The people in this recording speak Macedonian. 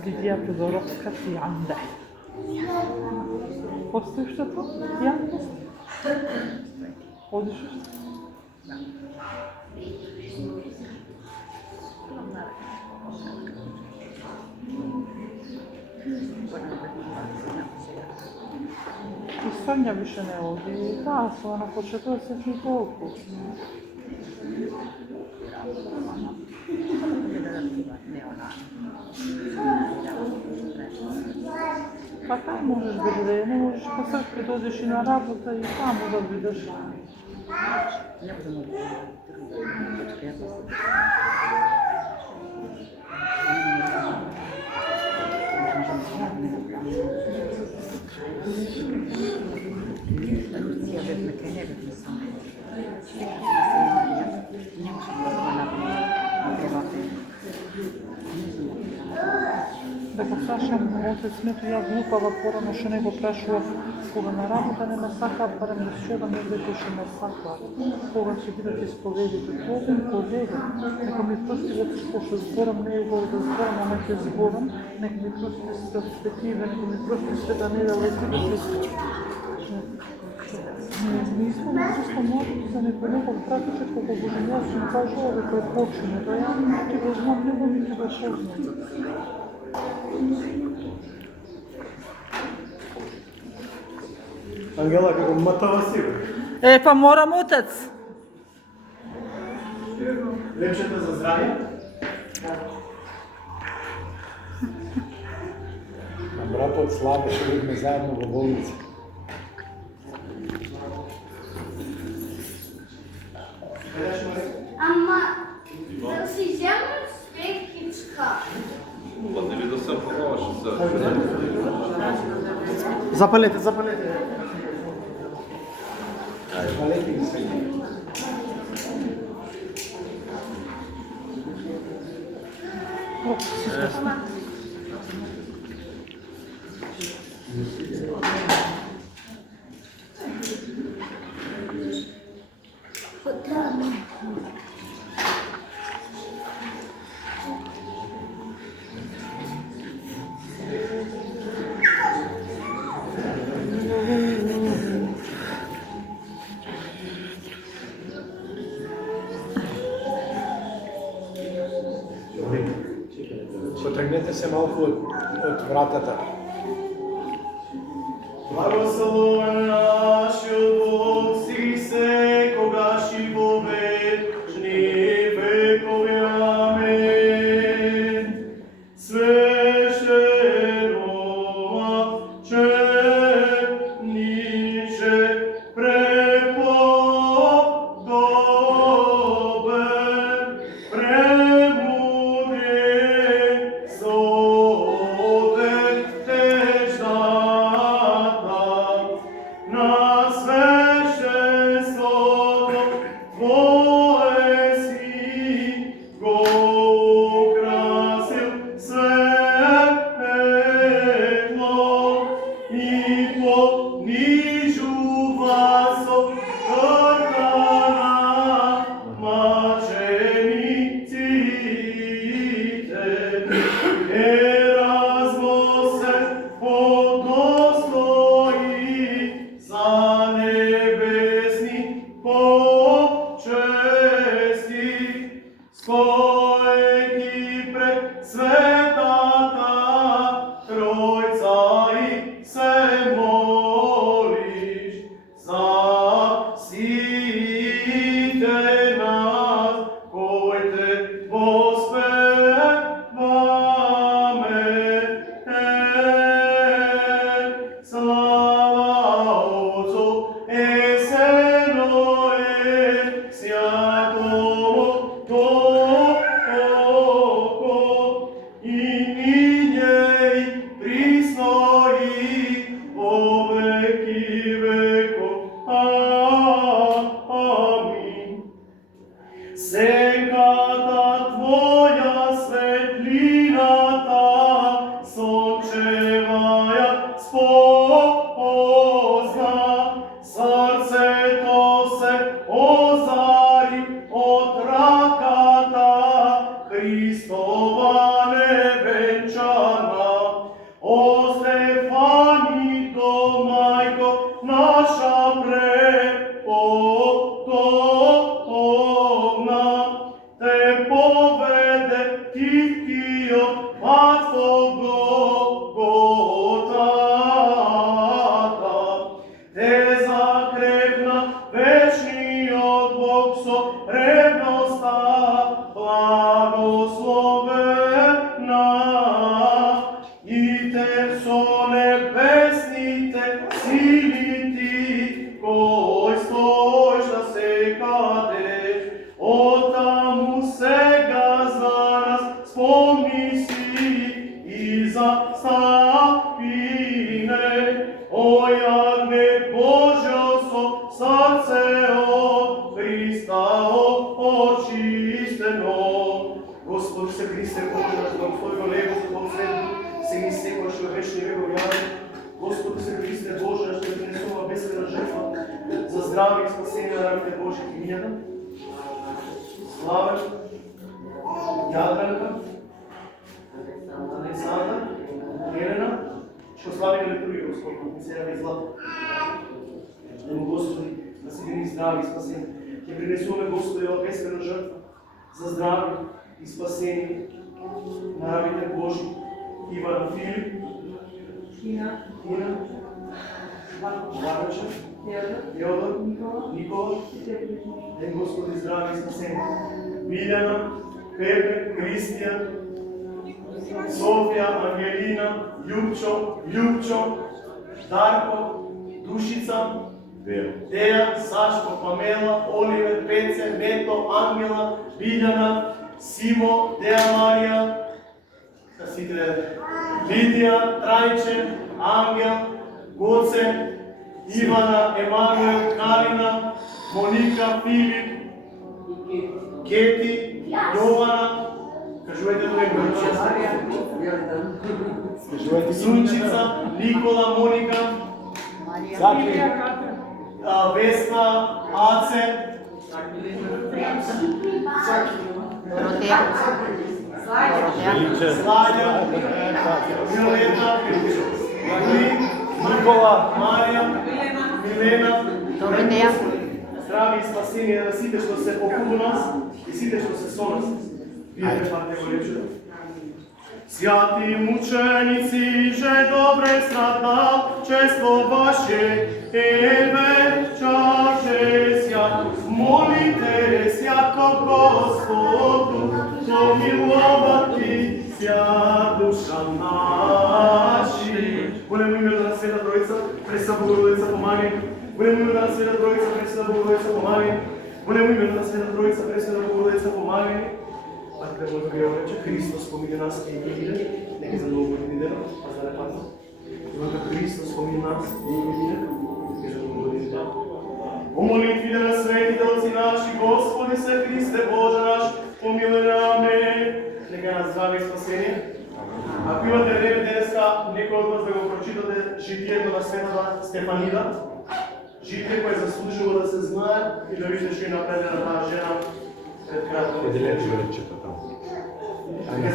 Лидија Тодоровска ти јанде. Постои што то? Јанде? Одиш уште? И Сонја више не оди. Да, со на почетот се ни толку. Па кај можеш да биде, не можеш по цркви да одиш и на работа и таму да бидеш. Дека Саша, отец мето ја глупава порано што не го прашував кога на работа не ме сакаат, барем да се чудам дека што ме сакаат. Кога ќе бидат исповедите, повеќе, нека ми прости што зборам, не го да зборам, ама ќе зборам, нека ми прости Светиве, нека ми прости Света Недела и тие. Не искам да младите за некој пратиче кога Божи јас им кажува дека е почине, да ја не ти го знам, него ми ти го познам. Ангела, како матава си? Па морам, отец. Речете за здравје? Братот Славе ще бидме заедно во болница. Ама, да си вземам спекичка. Не ви да се пробаваш за... Запалете. Запалете ги се. Потргнете се малку од вратата. Благословен нашиот Бог си секогаш и во вечни векови. Амен. Свещенова ченише преподобен, премудрен, зовен тежната на свещенството Твое си го украсил светло и понижува со кркана мачениците. Еразмосен подостои за небесни почести, стоејќи пред светата Тројца и се молиш за сите нас, кои те воспеваме. Слава Отцу и Сину и Святому Духу, и невенчана, о Стефанијто, мајко наша преподобна, те поведе тихкиот пат во Голготата, те закрепна вечниот Бог со ревноста благословена, и те со небесните сили ти, кој стоиш на секаде, оттаму сега за нас спомни си и застапине, о јагне Божјо со срце од Христа очистено. Господи се Христе Боже, наш дом Твојго небо, за Твој свет, се ми секојаш во вечни векови. Амин. Господи се Христе Боже, наш те принесува бескрайна жртва за здраве и спасение на рамите Божји книјата. Славе, Јадранка, Александър, Елена, што слави на литургија, Господи, ми се јави злато. Немо Господи, да си били здрави и спасени. Ќе принесуваме Господи ова бескрайна жртва за здраве и спасение на рамите Божји. Ивана, Филип, Тина, Варвача, Јодор, Никола, ден Господи здрави и спасени. Билјана, Пепе, Кристијан, Софија, Ангелина, Љупчо, Дарко, Душица, Деја, Сашко, Памела, Оливер, Пеце, Мето, Ангела, Билјана, Симо, Деја Марија, Лидија, Трајче, Ангел, Гоце, Ивана, Емануел, Калина, Моника, Филип, Кети, Јована, кажувате да не Сунчица, Никола, Моника, Весна, Аце, Слаѓа, Виолета, Никола, Марија, Милена, здрави и спасение на сите што се околу нас и сите што се со нас. Вие препате го речето. Свјати мученици, же добре страдал, чество ваше вечаше свят. Молите сјако Господу, помиловати ся душа наши. Големо името на Света Троица, Пресвета Богородица помани. Големо името на Света Троица, Пресвета Богородица помани. Големо името на Света Троица, Пресвета Богородица помани. Ако да може да рече, Христос помине нас и ги иде, нека за много години дена, а за не патна. Когато Христос помине нас и ги иде, нека за много години дена. О молитвите на светите Отци наши, Господи се Христе Боже наш, помилуј наме, нека нас здраве и спасение. Ако имате време денеска, некој од вас да го прочитате житието на Светата Стефанида, житие кое заслужува да се знае и да видите што и напредена таа жена пред крајот. Поделете го речето таму. Нека